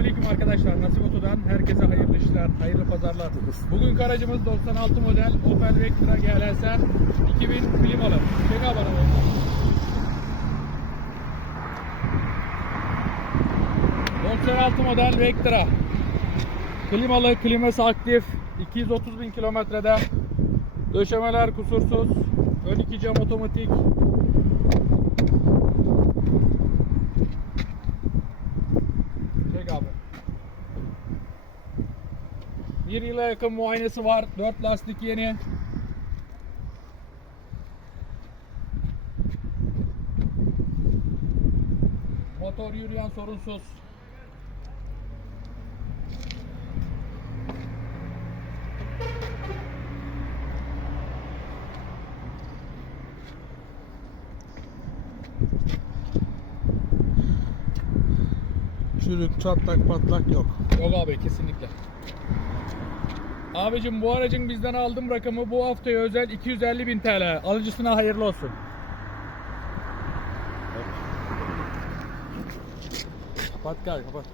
Selamünaleyküm arkadaşlar. Nasip Oto'dan herkese hayırlı işler, hayırlı pazarlar. Bugünkü aracımız 96 model Opel Vectra GLS 2000 klimalı. Çek abi arabayı. ...96 model Vectra. Klimalı, kliması aktif. 230 bin kilometrede. Döşemeler kusursuz. Ön iki cam otomatik. Çek abi. Bir yıla yakın muayenesi var. 4 lastik yeni. Motor yürüyen sorunsuz. Çürük, çatlak, patlak yok. Yok abi kesinlikle. Abicim bu aracın bizden aldığım rakamı bu haftaya özel 250 bin TL. Alıcısına hayırlı olsun. Kapat gel kapat.